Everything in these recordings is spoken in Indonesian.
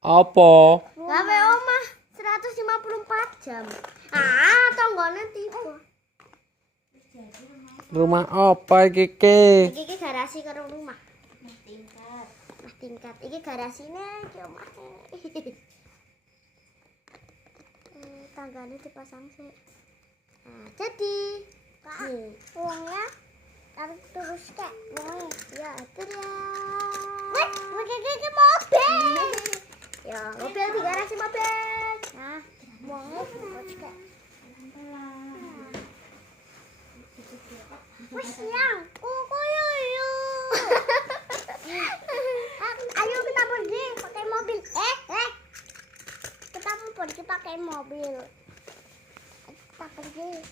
Apa? Gawe omah 154 jam. Tonggone tiba. Rumah apa iki, Ki? Iki garasi karo rumah. Mas tingkat. Iki garasine iki omahne. Tanggane dipasang sih. Jadi uangnya taruh terus kek uangnya ya terus ke mobil ya mobil di garasi mobil nah uangnya terus kek wis siang kuku yuyu ayo kita pergi pakai mobil kita mau pergi pakai mobil kita pergi.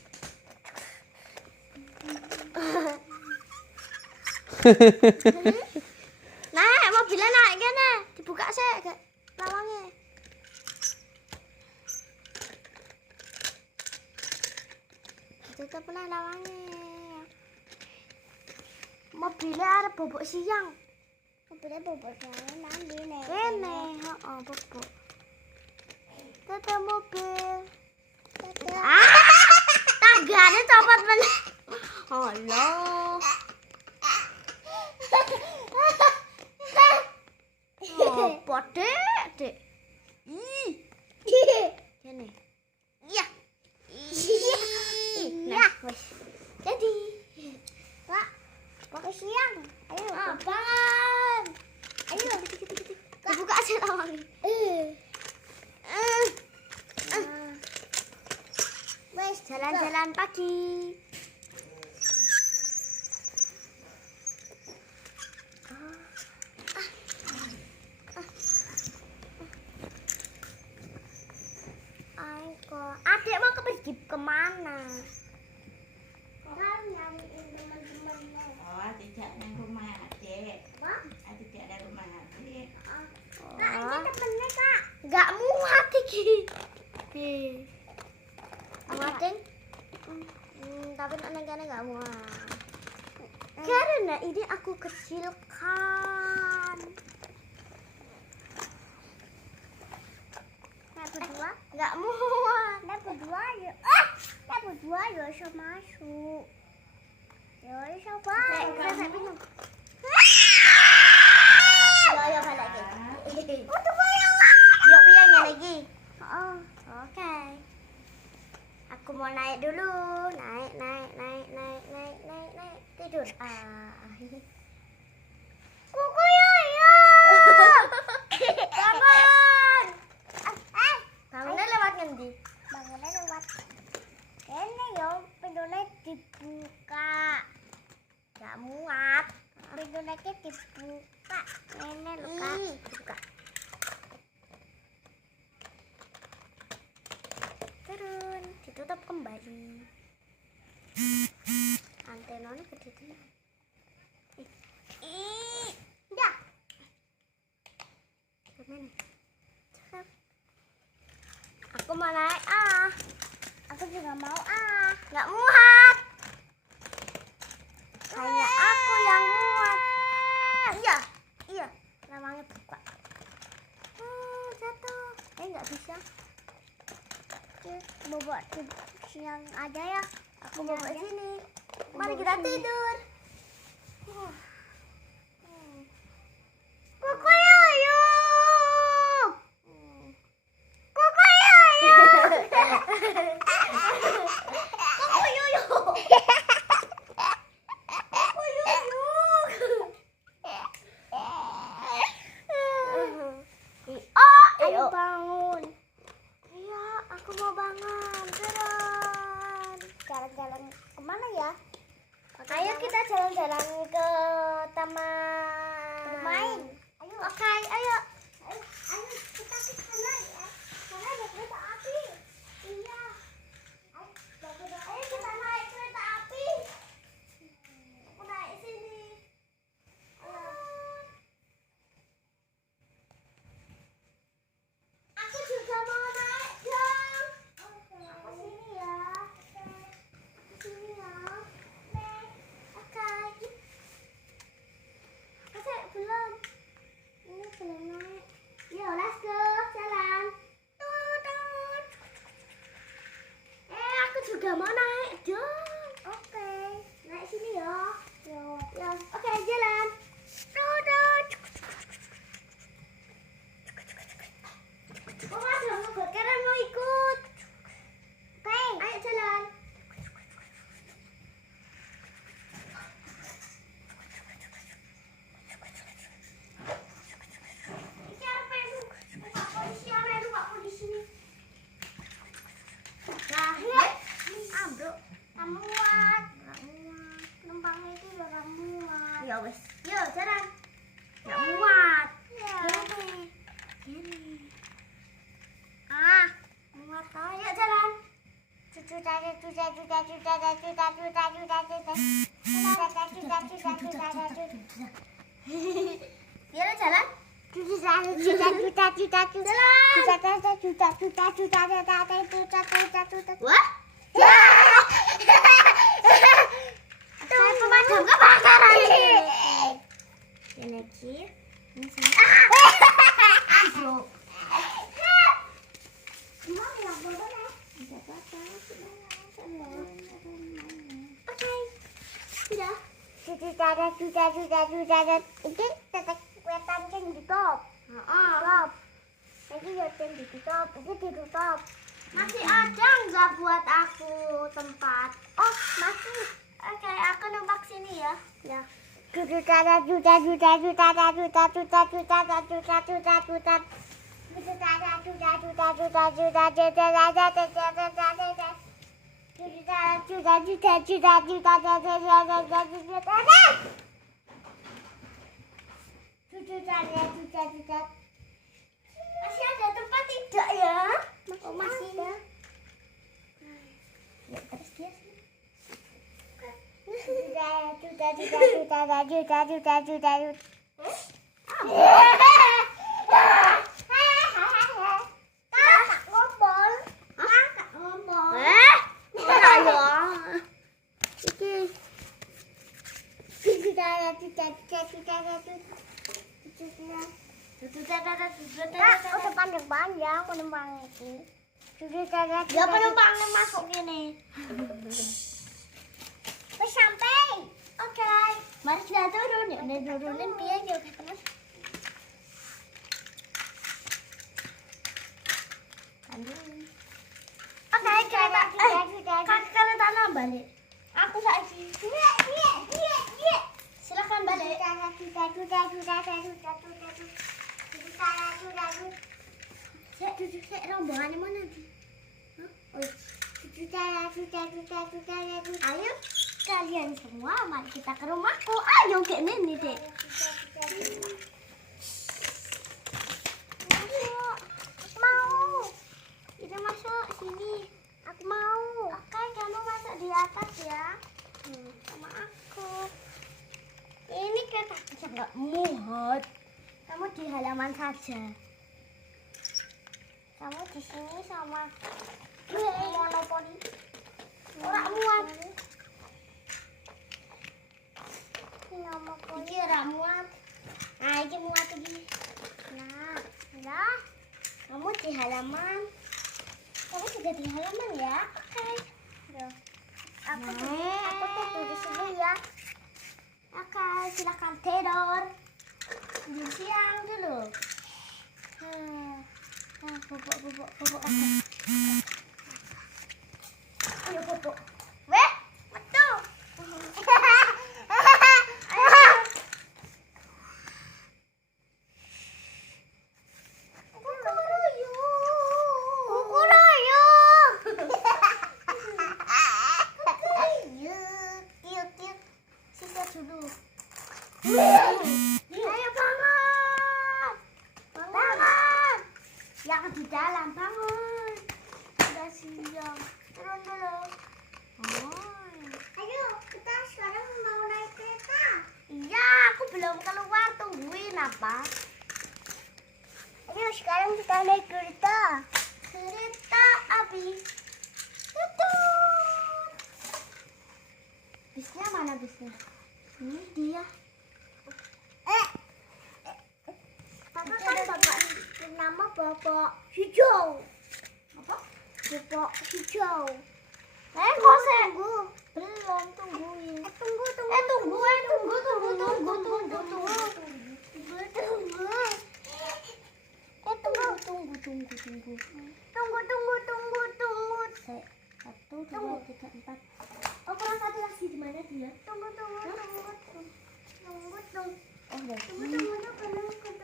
Nah, mobilnya naik kene, dibuka sih gak lawangnya. Tutup lah lawangnya. Mobilnya ada bobok siang. Mobilnya bobok siang nanti nih. Kene, bobok. Tutup mobil. Tanggane copot meneh. Allah. Apa, Dek? Ih. Kene. Iya. Nah, wis. Jadi. Pak, pakai siang. Ayo, bangun. Ayo. Buka aja lawangnya. Wes, jalan-jalan pagi. Adik mau pergi kemana? Nyariin teman-temannya. Oh, tidak di rumah adik. Apa? Tidak ada rumah adik. Kak, ini temennya kak. Gak muat iki. Muat ding. Tapi aneh-aneh gak muat. Karena ini aku kecilkan. Berdua nggak muat. Berdua ya. Berdua ya bisa masuk. Ya bisa masuk. Ya balik lagi. Untuk bayar. Yuk biayanya lagi. Oh, oke. Aku mau naik dulu. Naik. Tidur. Kuku ya. Bangun. Bangunnya lewat ngendi? Bangunnya lewat ini yo, pintunya dibuka. Gak muat. Pintunya dibuka. Ini lho Kak, dibuka. Turun, ditutup kembali. Antenanya gede tenan. Ya. Gimana? Aku mau naik aku juga mau nggak muat hanya aku yang muat. Iya lawangnya buka. Jatuh nggak bisa. Bawa siang aja ya, aku bawa sini. Mari kita tidur. Ayo bangun. Iya, aku mau bangun. Jalan-jalan kemana ya? Ayo kita Dia jalan. Wah. Saya pemadam kebakaran. Ini lagi. Ini tetek kelihatan kan ditutup. Tutup. Nanti yang ditutup, itu ditutup. Masih ada nggak buat aku tempat? Oh masih. Oke, aku numpang sini ya. Ya. Masih ada tempat tidak ya? Oh, masih ada. Ya, terus dia sih. Udah panjang-panjang penumpang ini. Ya penumpangnya masuk gini. Wes sampai. Oke. Mari kita turun ya. Turunin piye yo teman. Oke, kereta. Kan kereta balik. Aku saiki. Silakan balik. Rombongannya mana nanti? Ayo kalian semua, mari kita ke rumahku. Ayo kayak ini dek. Mau kita masuk sini. Aku mau. Oke, kamu masuk di atas ya. Sama aku. Ini kereta bisa nggak muat. Kamu di halaman saja. Kamu di sini sama monopoli. Ora muat. Iki ora muat. Nah, iki muat iki. Nah, ya. Kamu di halaman. Kamu juga di halaman ya. Oke. Tuh. Aku tidur di sini ya. Oke, silakan tidur. Tidur siang dulu. Bobok. Ayo bobok. Weh, betul. Sisa dulu. Ayo bangun. Bangun. Yang di dalam bangun. Sudah siang. Turun dulu. Ayo, kita sekarang mau naik kereta. Iya, aku belum keluar. Tungguin apa? Ayo, sekarang kita naik kereta. Kereta api. Tutut. Bisnya mana bisnya? Ini dia. Bapak kan bapak nama bapak hijau. Apa? Bapak hijau. Kok tunggu? Belum tungguin. Tunggu. Satu, dua, tiga, empat. Oh, kurang satu lagi di mana dia? Tunggu. Oh,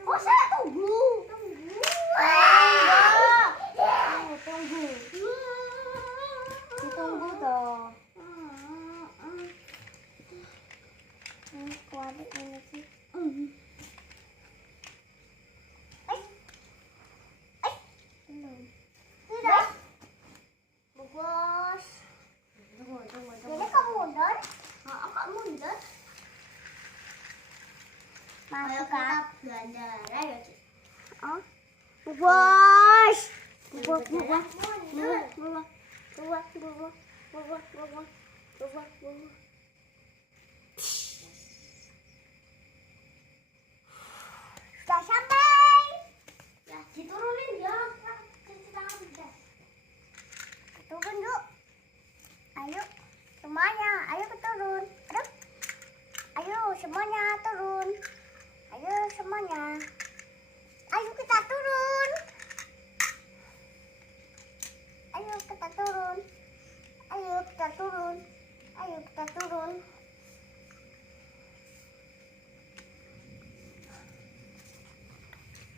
oh, saya tunggu. Tunggu toh. Kuat ini sih. Tidak. Bagus. bandara ya, Cik. Oh. Bos. Bos. Sudah sampai. Ya, diturunin ya. Cuci tangan sudah. Turun yuk. Ayo semuanya, ayo turun. Ayo semuanya turun. Ayo semuanya. Ayo kita turun. Ayo kita turun. Ayo kita turun. Ayo kita turun.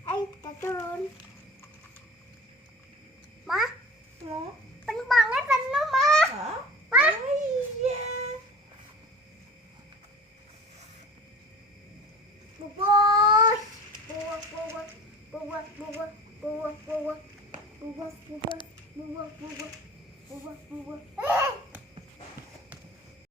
Ayo kita turun. Ma, penuh banget penuh, Ma. Hah? Ma. Oh iya. Bubos. Bubos.